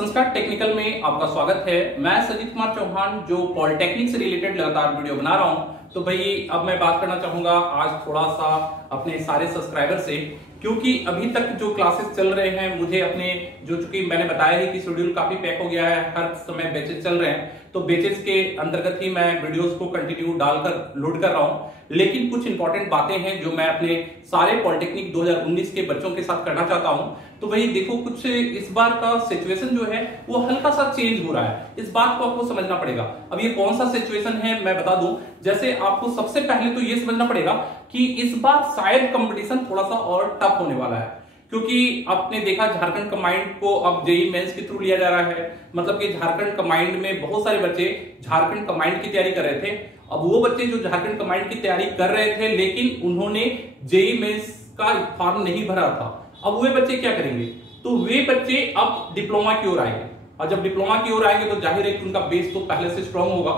संस्कार टेक्निकल में आपका स्वागत है। मैं संजीत कुमार चौहान जो पॉलिटेक्निक से रिलेटेड लगातार वीडियो बना रहा हूं। तो भाई अब मैं बात करना चाहूंगा आज थोड़ा सा अपने सारे सब्सक्राइबर से, क्योंकि अभी तक जो क्लासेस चल रहे हैं मुझे अपने चूंकि मैंने बताया ही कि शेड्यूल काफी पैक हो गया है, हर समय बैचेस चल रहे हैं, तो बैचेस के अंतर्गत ही मैं वीडियोस को कंटिन्यू डालकर लोड कर रहा हूं। लेकिन कुछ इंपॉर्टेंट बातें हैं जो मैं अपने सारे पॉलिटेक्निक 2019 के बच्चों के साथ करना चाहता हूं। तो भाई देखो, कुछ इस बार का सिचुएशन जो है वो हल्का सा चेंज हो रहा है, इस बात को आपको समझना पड़ेगा। अब ये कौन सा सिचुएशन है मैं बता दूं। जैसे आपको सबसे पहले तो ये समझना पड़ेगा कि इस बार शायद कंपटीशन थोड़ा सा और टफ होने वाला है, क्योंकि आपने देखा झारखंड कंबाइंड को अब जेईई मेंस के थ्रू लिया जा रहा है। मतलब कि झारखंड कंबाइंड में बहुत सारे बच्चे झारखंड कंबाइंड की तैयारी कर रहे थे। अब वो बच्चे जो झारखंड कंबाइंड की तैयारी कर रहे थे लेकिन उन्होंने जेईई मेंस का फॉर्म नहीं भरा था, अब वे बच्चे क्या करेंगे? तो वे बच्चे अब डिप्लोमा की ओर आएंगे, और जब डिप्लोमा की ओर आएंगे तो जाहिर है कि उनका बेस तो पहले से स्ट्रांग होगा,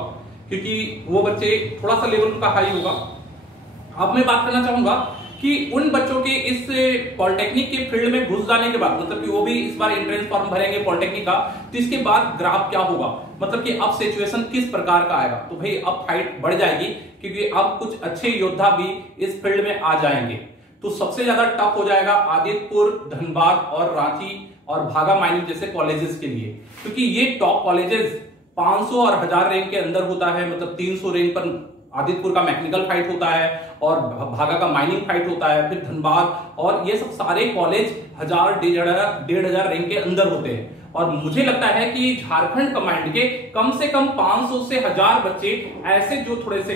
क्योंकि वो बच्चे थोड़ा सा लेवल उनका हाई होगा। अब मैं बात करना चाहूंगा कि उन बच्चों के इस पॉलिटेक्निक के फील्ड में घुस जाने के बाद, मतलब कि वो भी इस बार एंट्रेंस फॉर्म भरेंगे पॉलिटेक्निक का, तो इसके बाद ग्राफ क्या होगा, मतलब कि अब सिचुएशन किस प्रकार का आएगा। तो भाई अब फाइट बढ़ जाएगी, क्योंकि अब कुछ अच्छे योद्धा भी इस फील्ड में आ जाएंगे। तो सबसे ज्यादा टफ हो जाएगा आदित्यपुर, धनबाद और रांची और भागा माइनिंग जैसे कॉलेजेस के लिए, क्योंकि ये टॉप कॉलेजेस 500 और 1000 रैंक के अंदर होता है। मतलब 300 रैंक पर आदित्यपुर का मैकेनिकल फाइट होता है और भागा का माइनिंग फाइट होता है, फिर धनबाद, और ये सब सारे कॉलेज 1000 1500 रैंक के अंदर होते हैं। और मुझे लगता है कि झारखंड कमांड के कम से कम 500 से 1000 बच्चे ऐसे जो थोड़े से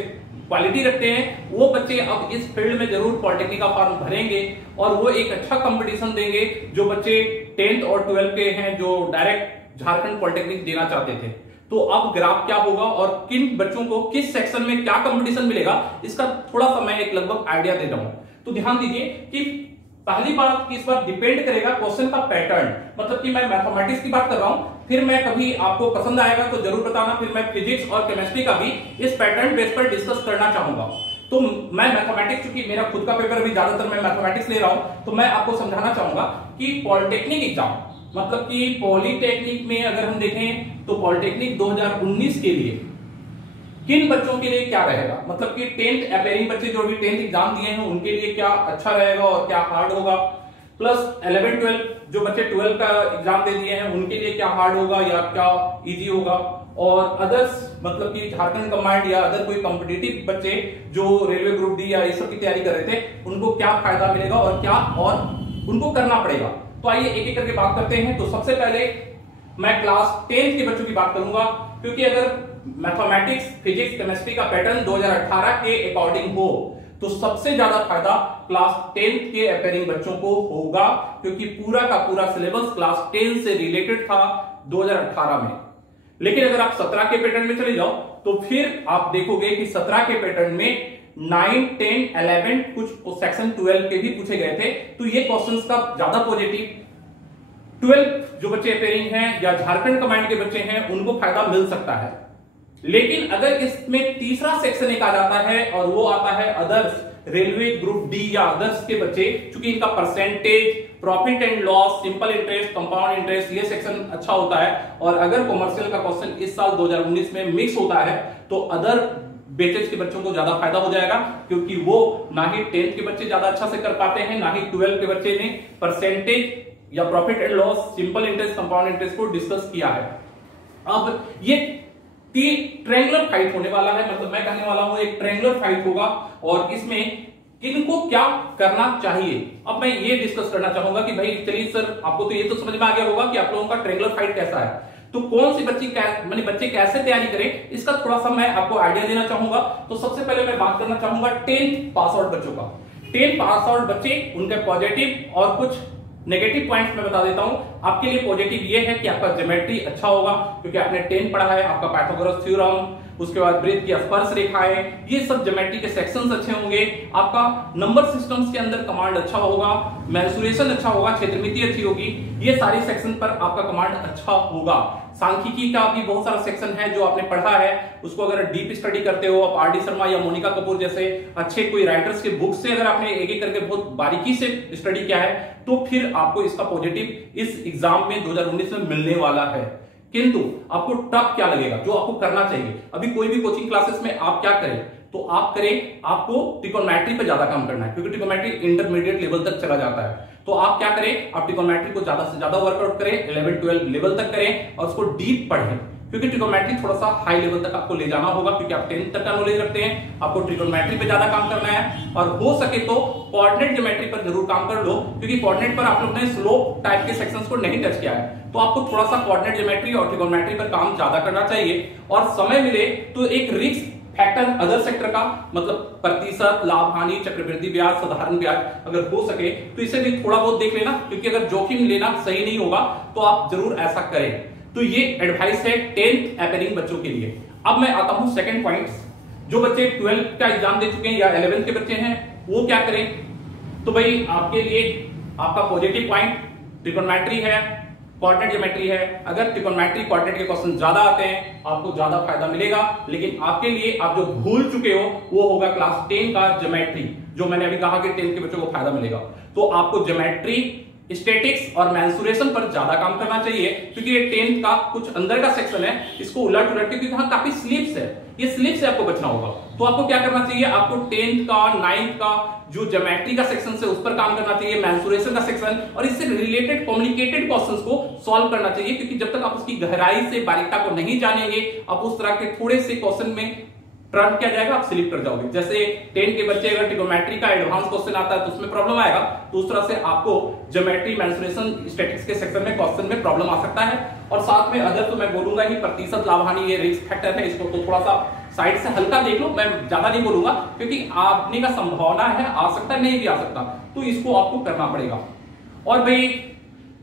क्वालिटी रखते हैं, वो बच्चे अब इस फील्ड में जरूर पॉलिटेक्निक का फॉर्म भरेंगे और वो एक अच्छा कंपटीशन देंगे। जो बच्चे 10th और 12th के हैं जो डायरेक्ट झारखंड पॉलिटेक्निक देना चाहते थे, तो अब ग्राफ क्या होगा और किन बच्चों को किस सेक्शन में क्या कंपटीशन मिलेगा, इसका थोड़ा सा मैं एक लगभग आइडिया दे रहा हूं। तो ध्यान दीजिए कि पहली बात कि इस बार डिपेंड करेगा क्वेश्चन का पैटर्न। मतलब कि मैं मैथमेटिक्स की बात कर रहा हूं, फिर मैं कभी आपको पसंद आएगा तो जरूर बताना, फिर मैं फिजिक्स और केमिस्ट्री का भी इस पैटर्न बेस पर डिस्कस करना चाहूंगा। तो मैं मैथमेटिक्स, चूंकि मेरा खुद का पेपर भी ज्यादातर मैं मैथमेटिक्स ले रहा हूं, तो मैं आपको समझाना चाहूंगा कि पॉलिटेक्निक एग्जाम, मतलब कि पॉलिटेक्निक में अगर हम देखें तो पॉलिटेक्निक 2019 के लिए किन बच्चों के लिए क्या रहेगा। मतलब कि 10th अपेयरिंग बच्चे जो अभी 10th एग्जाम दिए हैं उनके लिए क्या अच्छा रहेगा और क्या हार्ड होगा, प्लस 11 12 जो बच्चे 12 का एग्जाम दे दिए हैं उनके लिए क्या हार्ड होगा या क्या इजी होगा, और अदर्स मतलब कि झारखंड कमांड या अदर कोई कॉम्पिटिटिव बच्चे जो रेलवे ग्रुप डी या इस सब की तैयारी कर रहे थे उनको क्या फायदा मिलेगा और क्या और उनको करना पड़ेगा। तो आइए एक एक करके बात करते हैं। तो सबसे पहले मैं क्लास 10th के बच्चों की बात करूंगा, क्योंकि अगर मैथमेटिक्स, फिजिक्स, केमिस्ट्री का पैटर्न 2018 के अकॉर्डिंग हो तो सबसे ज्यादा फायदा क्लास 10th के अपेयरिंग बच्चों को होगा, क्योंकि पूरा का पूरा सिलेबस क्लास 10 से रिलेटेड था 2018 में। लेकिन अगर आप 17 के पैटर्न में चले जाओ तो फिर आप देखोगे कि 17 के पैटर्न में 9, 10, 11 कुछ सेक्शन 12 के भी पूछे गए थे। तो ये क्वेश्चंस का ज्यादा पॉजिटिव 12 जो बच्चे अपेयरिंग हैं या झारखंड कमांड के बच्चे हैं उनको फायदा मिल सकता है। लेकिन अगर इसमें तीसरा सेक्शन एक आ जाता है और वो आता है अदर्स, रेलवे ग्रुप डी या अदर्स के बच्चे, चूंकि इनका percentage, profit and loss, simple interest, compound interest, ये सेक्शन अच्छा होता है। और अगर कॉमर्शियल का क्वेश्चन इस साल 2019 में मिक्स होता है तो अदर बैचेस के बच्चों को ज्यादा फायदा हो जाएगा, क्योंकि वो ना ही 10th के बच्चे ज्यादा अच्छा से कर पाते हैं, ना ही 12 के बच्चे ने परसेंटेज या profit and loss, simple interest, compound interest को डिस्कस किया है। अब ये ट्रायंगुलर फाइट होने वाला है, मतलब मैं कहने वाला हूं एक ट्रायंगुलर फाइट होगा और इसमें किनको क्या करना चाहिए। अब मैं ये डिस्कस करना चाहूंगा कि भाई चलिए सर, आपको तो ये तो समझ में आ गया होगा कि आप लोगों का ट्रायंगुलर फाइट कैसा है, तो कौन सी बच्चे कैसे तैयारी करें, इसका थोड़ा सा मैं आपको आइडिया देना चाहूंगा। तो सबसे पहले मैं बात करना चाहूंगा 10th पास आउट बच्चों का। 10th पास आउट बच्चे, उनके पॉजिटिव और कुछ नेगेटिव पॉइंट्स मैं बता देता हूं। आपके लिए पॉजिटिव ये है कि आपका ज्योमेट्री अच्छा होगा, क्योंकि आपने 10 पढ़ा है, आपका पाइथागोरस थ्योरम, उसके बाद वृत्त की स्पर्श रेखाएं, ये सब ज्योमेट्री के सेक्शंस अच्छे होंगे। आपका नंबर सिस्टम्स के अंदर कमांड अच्छा होगा, मेंसुरेशन अच्छा होगा, क्षेत्रमिति अच्छी होगी, ये सारी सेक्शन पर आपका कमांड अच्छा होगा। सांख्यिकी का भी बहुत सारा सेक्शन है जो आपने पढ़ा है, उसको अगर डीप स्टडी करते हो आप, आर डी शर्मा या मोनिका कपूर जैसे अच्छे कोई राइटर्स के बुक से अगर आपने एक एक करके बहुत बारीकी से स्टडी किया है, तो फिर आपको इसका पॉजिटिव इस एग्जाम में 2019 में मिलने वाला है। किंतु आपको टफ क्या लगेगा, जो आपको करना चाहिए, अभी कोई भी कोचिंग क्लासेस में आप क्या करें, तो आप करें, आपको ट्रिगोनोमेट्री पे ज्यादा काम करना है, क्योंकि ट्रिगोनोमेट्री इंटरमीडिएट लेवल तक चला जाता है। तो आप क्या करें, आप ट्रिगोनोमेट्री को ज्यादा से ज्यादा वर्कआउट करें, 11-12 लेवल तक करें और उसको डीप पढ़ें, क्योंकि ट्रिगोनोमेट्री थोड़ा सा हाई लेवल तक आपको ले जाना होगा, क्योंकि आप 10th तक का नॉलेज रखते हैं, आपको ट्रिगोनोमेट्री पे ज्यादा काम करना है। और हो सके तो कोऑर्डिनेट ज्योमेट्री पर जरूर काम कर लो, क्योंकि कोऑर्डिनेट पर आप लोग ने स्लोप टाइप के सेक्शंस को नहीं टच किया है, तो आपको थोड़ा सा कोऑर्डिनेट ज्योमेट्री और ट्रिगोनोमेट्री पर काम ज्यादा करना चाहिए। और समय मिले तो एक रिस्क फैक्टर अदर सेक्टर का, मतलब प्रतिशत, लाभ हानि, चक्रवृद्धि ब्याज, साधारण ब्याज, अगर हो सके तो इसे भी थोड़ा बहुत देख लेना, क्योंकि अगर जोखिम लेना सही नहीं होगा तो आप जरूर ऐसा करें। तो ये एडवाइस है 10th अपेयरिंग बच्चों के लिए। अब मैं आता हूं सेकंड पॉइंट, जो बच्चे 12th का एग्जाम दे चुके हैं या 11th के बच्चे हैं वो क्या करें। तो भाई आपके लिए आपका पॉजिटिव पॉइंट ट्रिगोनोमेट्री है, कोऑर्डिनेट ज्योमेट्री है। अगर ट्रिगोनोमेट्री कोऑर्डिनेट के क्वेश्चन ज्यादा आते हैं आपको ज्यादा फायदा मिलेगा, लेकिन आपके लिए आप जो भूल चुके हो वो होगा क्लास 10 का ज्योमेट्री, जो मैंने अभी कहा कि 10th के बच्चों को फायदा मिलेगा। तो आपको ज्योमेट्री, स्टैटिक्स और मेंसुरेशन पर ज्यादा काम करना चाहिए, क्योंकि ये 10th का कुछ अंदर का सेक्शन है, इसको उलट उलट के, क्योंकि यहाँ काफी स्लिप्स है, ये स्लिप से आपको बचना होगा। तो आपको क्या करना चाहिए, आपको 10th का, 9th का जो ज्योमेट्री का सेक्शन है उस पर काम करना चाहिए, मेंसुरेशन का सेक्शन और इससे रिलेटेड कॉम्प्लिकेटेड क्वेश्चंस को सॉल्व करना चाहिए, क्योंकि जब तक आप उसकी गहराई से बारीकता को नहीं जानेंगे, आप उस तरह के थोड़े से क्वेश्चन में टर्न किया जाएगा, आप स्लिप कर जाओगे। जैसे 10 के बच्चे अगर ट्रिगोनोमेट्री का एडवांस क्वेश्चन आता है तो उसमें प्रॉब्लम आएगा, तो उस तरह से आपको ज्योमेट्री, मेंसुरेशन, स्टैटिक्स के सेक्शन में क्वेश्चन में प्रॉब्लम आ सकता है। और साथ में अदर तो मैं बोलूंगा कि प्रतिशत, लाभ हानि, ये रिस्क फैक्टर है, इसको तो थोड़ा सा साइड से हल्का देख लो, मैं ज्यादा नहीं बोलूंगा, क्योंकि आपने का संभावना है, आ सकता है, नहीं भी आ सकता, तो इसको आपको करना पड़ेगा। और भाई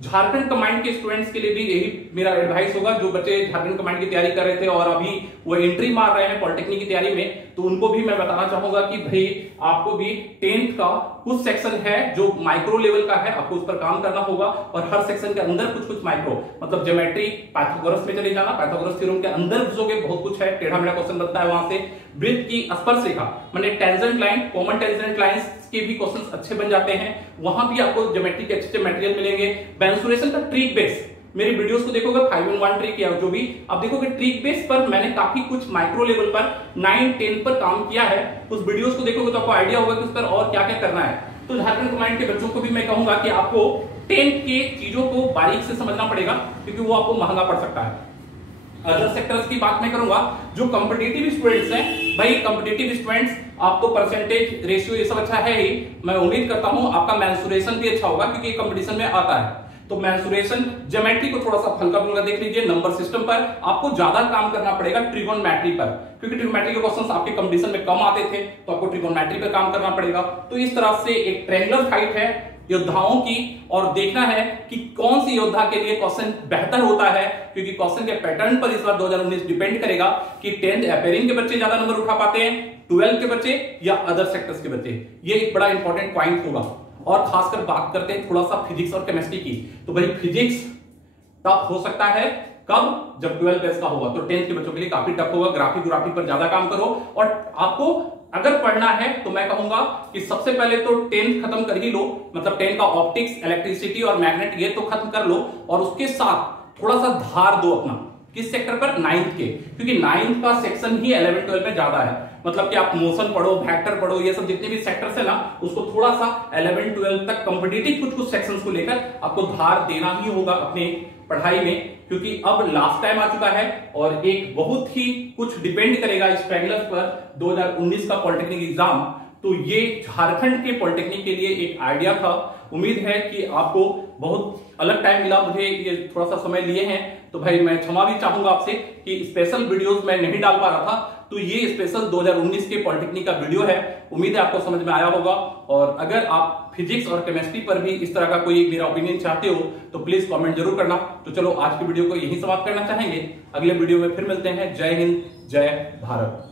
झारखंड कमांड के स्टूडेंट्स के लिए भी यही मेरा एडवाइस होगा, जो बच्चे झारखंड कमांड की तैयारी कर रहे थे और अभी वो एंट्री मार रहे हैं पॉलिटेक्निक की तैयारी में, तो उनको भी मैं बताना चाहूंगा कि भाई आपको भी 10th का कुछ सेक्शन है जो माइक्रो लेवल का है, आपको उस पर काम करना होगा। और हर सेक्शन के अंदर कुछ कुछ माइक्रो, मतलब ज्योमेट्री, पाइथागोरस में चले जाना, पाइथागोरस थ्योरम के अंदर घुसोगे, बहुत कुछ है, टेढ़ा मेढ़ा क्वेश्चन बनता है वहां से। वृत्त की स्पर्श रेखा, माने tangent line, common tangent lines के भी क्वेश्चंस अच्छे बन जाते हैं, वहां भी आपको ज्योमेट्री के अच्छे मटेरियल मिलेंगे। मेंसुरेशन का ट्रिक बेस, मेरी वीडियोस को देखोगे 5-in-1 ट्रिक या जो भी आप देखोगे, ट्रिक बेस पर मैंने काफी कुछ माइक्रो लेवल पर 9-10 पर काम किया है, उस वीडियोस को देखोगे तो आपको आइडिया होगा कि उस पर और क्या क्या करना है। तो झारखंड कमांड के बच्चों को भी मैं कहूंगा कि आपको 10th के चीजों को बारीक से समझना पड़ेगा, क्योंकि वो आपको महंगा पड़ सकता है। अदर सेक्टर्स की बात मैं करूंगा, जो कॉम्पिटिटिव स्टूडेंट्स हैं, भाई कॉम्पिटिटिव स्टूडेंट्स आप तो परसेंटेज रेशियो ये सब अच्छा है ही, मैं उम्मीद करता हूं आपका मेंसुरेशन भी अच्छा होगा, क्योंकि कंपटीशन में आता है। तो मेंसुरेशन, ज्योमेट्री को थोड़ा सा हल्का फुल्का देख लीजिए, नंबर सिस्टम पर आपको ज्यादा काम करना पड़ेगा, ट्रिगोनोमेट्री पर, क्योंकि ट्रिगोनोमेट्री के क्वेश्चंस आपके कंपटीशन में कम आते थे, तो आपको ट्रिगोनोमेट्री पर काम करना पड़ेगा। तो इस तरह से एक ट्रायंगुलर फाइट है योद्धाओं की, और देखना है कि कौन सी योद्धा के लिए क्वेश्चन बेहतर होता है, क्योंकि क्वेश्चन के पैटर्न पर इस बार 2019 डिपेंड करेगा कि 10th अपेयरिंग के बच्चे ज्यादा नंबर उठा पाते हैं, 12th के बच्चे या अदर सेक्टर्स के बच्चे। ये एक बड़ा इंपॉर्टेंट पॉइंट होगा। और खासकर बात करते हैं थोड़ा सा फिजिक्स और केमिस्ट्री की, तो भाई फिजिक्स टफ हो सकता है, कब, जब 12th बेस का होगा, तो 10th के बच्चों के लिए काफी टफ होगा। ग्राफी पर ज्यादा काम करो, और आपको अगर पढ़ना है तो मैं कहूंगा कि सबसे पहले तो 10th खत्म कर ही लो, मतलब 10th का ऑप्टिक्स, इलेक्ट्रिसिटी और मैग्नेट ये तो खत्म कर लो, और उसके साथ थोड़ा सा धार दो अपना, किस सेक्टर पर, 9th के, क्योंकि 9th का सेक्शन ही 11-12 में ज्यादा है। मतलब कि आप मोशन पढ़ो, वेक्टर पढ़ो, ये सब जितने भी सेक्टर्स है ना, उसको थोड़ा सा 11-12 तक कॉम्पिटिटिव कुछ सेक्शंस को लेकर आपको धार देना ही होगा अपने पढ़ाई में, क्योंकि अब लास्ट टाइम आ चुका है और एक बहुत ही कुछ डिपेंड करेगा इस ट्रायंगुलर पर 2019 का पॉलिटेक्निक एग्जाम। तो ये झारखंड के पॉलिटेक्निक के लिए एक आइडिया था। उम्मीद है कि आपको बहुत अलग टाइम मिला, मुझे ये थोड़ा सा समय लिए हैं, तो भाई मैं क्षमा भी चाहूंगा आपसे कि स्पेशल वीडियोस मैं नहीं डाल पा रहा था, तो ये स्पेशल 2019 के पॉलिटेक्निक का वीडियो है। उम्मीद है आपको समझ में आया होगा, और अगर आप फिजिक्स और केमिस्ट्री पर भी इस तरह का कोई मेरा ओपिनियन चाहते हो तो प्लीज कमेंट जरूर करना। तो चलो आज की वीडियो को यहीं समाप्त करना चाहेंगे, अगले वीडियो में फिर मिलते हैं। जय हिंद, जय भारत।